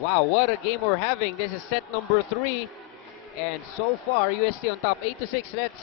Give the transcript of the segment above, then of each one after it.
Wow, what a game we're having. This is set number 3. And so far, UST on top 8-6. Let's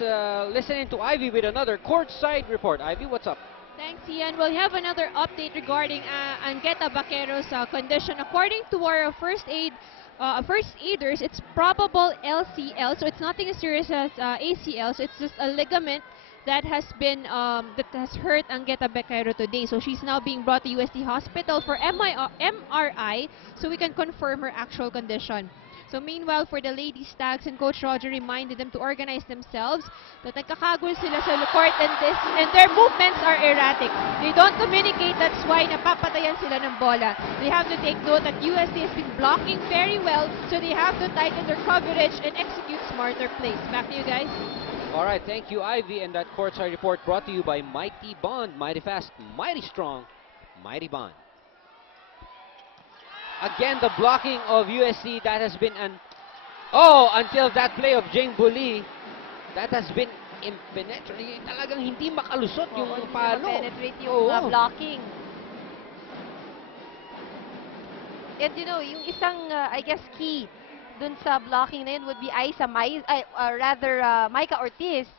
listen in to Ivy with another courtside report. Ivy, what's up? Thanks, Ian. We'll have another update regarding Angueta Baquero's condition. According to our first aiders, it's probable LCL, so it's nothing as serious as ACL. So it's just a ligament that has been that has hurt Angueta Baquero today. So she's now being brought to UST Hospital for MRI, so we can confirm her actual condition. So meanwhile, for the Lady Stags, and Coach Roger reminded them to organize themselves, that nagkakagul sila sa court and their movements are erratic. They don't communicate, that's why napapatayan sila ng bola. They have to take note that UST has been blocking very well, so they have to tighten their coverage and execute smarter plays. Back to you guys. All right, thank you, Ivy. And that courtside report brought to you by Mighty Bond. Mighty fast, mighty strong, Mighty Bond. Again, the blocking of USC, that has been until that play of Jane Bully, that has been impenetrable. Talagang hindi makalusot yung palo. Penetrate yung blocking. And you know, yung isang, I guess, key dun sa blocking na yun would be Micah Ortiz.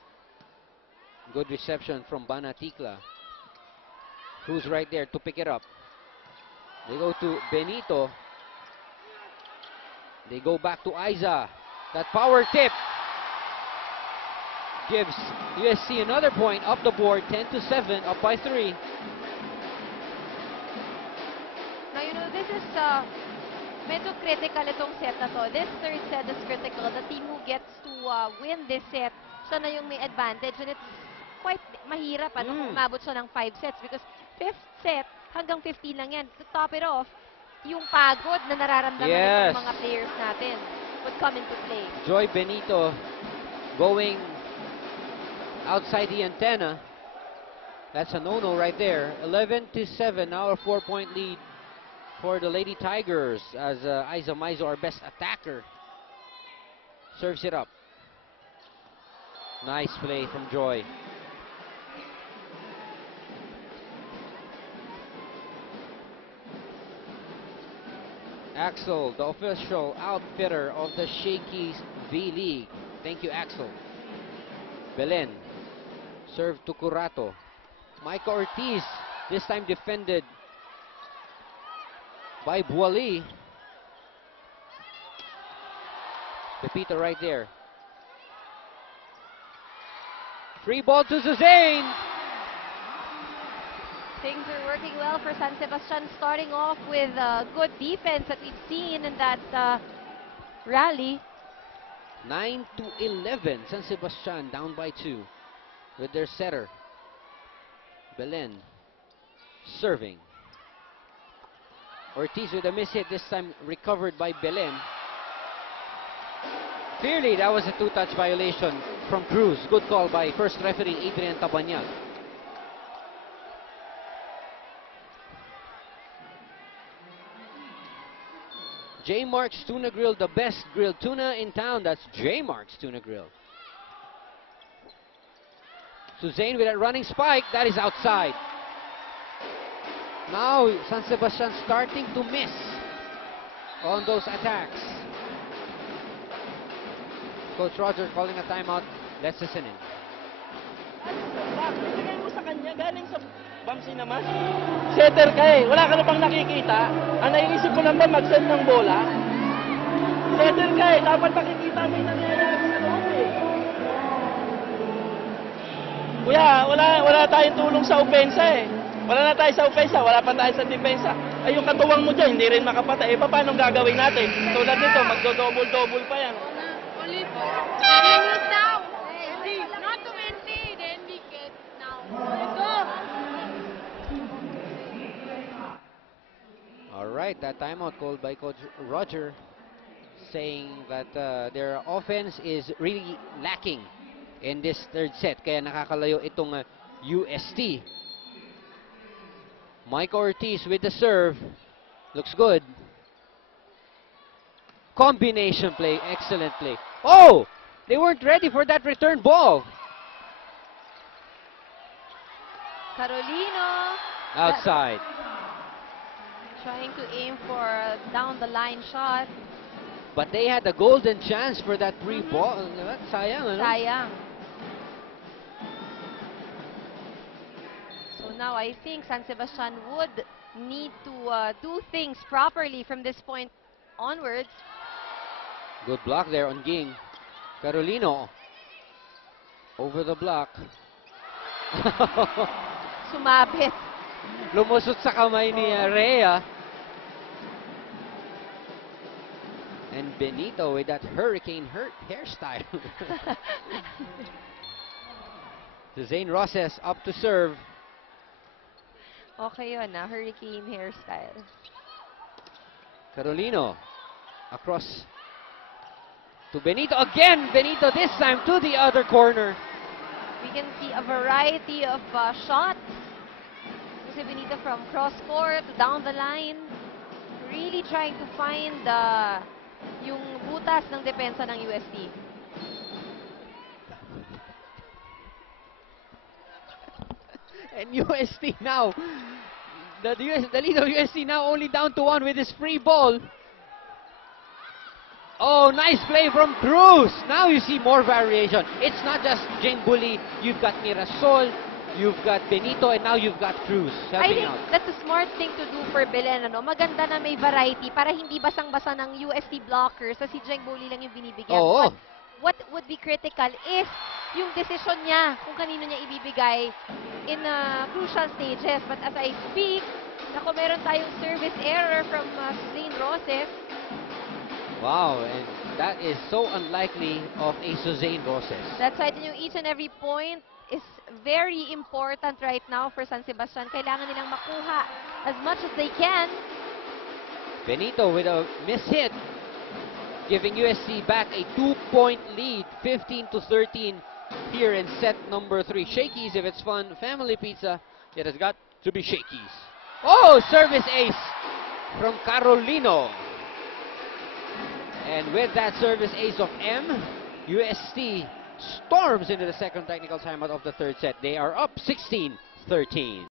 Good reception from Banatikla, who's right there to pick it up. They go to Benito. They go back to Aiza. That power tip gives USC another point up the board, 10-7, up by 3. Now, you know, this is medyo critical itong set na to. This third set is critical. The team who gets to win this set, siya na yung may advantage. And it's quite mahirap kung umabot siya ng 5 sets because 5th set, hanggang 15 lang yan. To top it off, yung pagod na nararamdaman ng mga players natin would come into play. Joy Benito going outside the antenna. That's a no-no right there. 11-7, now a 4-point lead for the Lady Tigers as Aiza Maizo, our best attacker, serves it up. Nice play from Joy. Axel, the official outfitter of the Shakey's V-League. Thank you, Axel. Belen, serve to Curato. Micah Ortiz, this time defended by Buali. Pepita right there. Free ball to Suzanne. Things are working well for San Sebastian, starting off with good defense that we've seen in that rally. 9-11, San Sebastian down by 2 with their setter. Belen serving. Ortiz with a miss hit, this time recovered by Belen. Clearly, that was a 2-touch violation from Cruz. Good call by first referee Adrian Tabanyag. J. Mark's Tuna Grill, the best grilled tuna in town. That's J. Mark's Tuna Grill. Suzanne with a running spike. That is outside. Now San Sebastian starting to miss on those attacks. Coach Roger calling a timeout. Let's listen in. Ibigay mo sa kanya, galing sa Bamsi naman. Setter ka eh, wala ka na bang nakikita? Ang naiisip mo lang ba mag-send ng bola? Setter ka eh, dapat makikita mo yung nangyayari sa loob eh. Kuya, wala tayong tulong sa opensa eh. Wala na tayo sa opensa, wala pa tayo sa depensa. Ay yung katuwang mo dyan, hindi rin makapatay. Eh, paano gagawin natin? Tulad nito, magdo-double-double pa yan. Only for now. Not 20, then we get now. All right, that timeout called by Coach Roger, saying that their offense is really lacking in this third set. Kaya nakakalayo itong UST. Mike Ortiz with the serve. Looks good. Combination play, excellent play. Oh! They weren't ready for that return ball. Carolino. Outside. Trying to aim for a down the line shot. But they had a golden chance for that free ball. Sayang, ano? Sayang. So now I think San Sebastian would need to do things properly from this point onwards. Good block there on Ging. Carolino. Over the block. Sumabit. Lumusot sa kamay ni Rhea. And Benito with that hurricane hairstyle. Zane Roses up to serve. Okay yun, hurricane hairstyle. Carolino across to Benito again. Benito this time to the other corner. We can see a variety of shots. Kasi Benito from cross court to down the line. Really trying to find yung butas ng depensa ng UST. And UST now, the lead of UST now only down to 1 with his free ball. Oh, nice play from Cruz. Now you see more variation. It's not just Jane Bully. You've got Mirasol, you've got Benito, and now you've got Cruz I helping think out. that's a smart thing to do for Belen. Ano? Maganda na may variety para hindi basang-basa ng UST blockers sa si Jeng Bully lang yung binibigyan. Oo. But what would be critical is yung decision niya kung kanino niya ibibigay in crucial stages. But as I speak, naku, meron tayong service error from Zane Roses. Wow, and that is so unlikely of a Suzanne Roses. That's why yung each and every point is very important right now for San Sebastian. Kailangan nilang makuha as much as they can. Benito with a miss hit, giving USC back a 2-point lead, 15-13 here in set number 3. Shakey's, if it's fun, family pizza, it has got to be Shakey's. Oh, service ace from Carolino. And with that service ace of M, UST storms into the second technical timeout of the third set. They are up 16-13.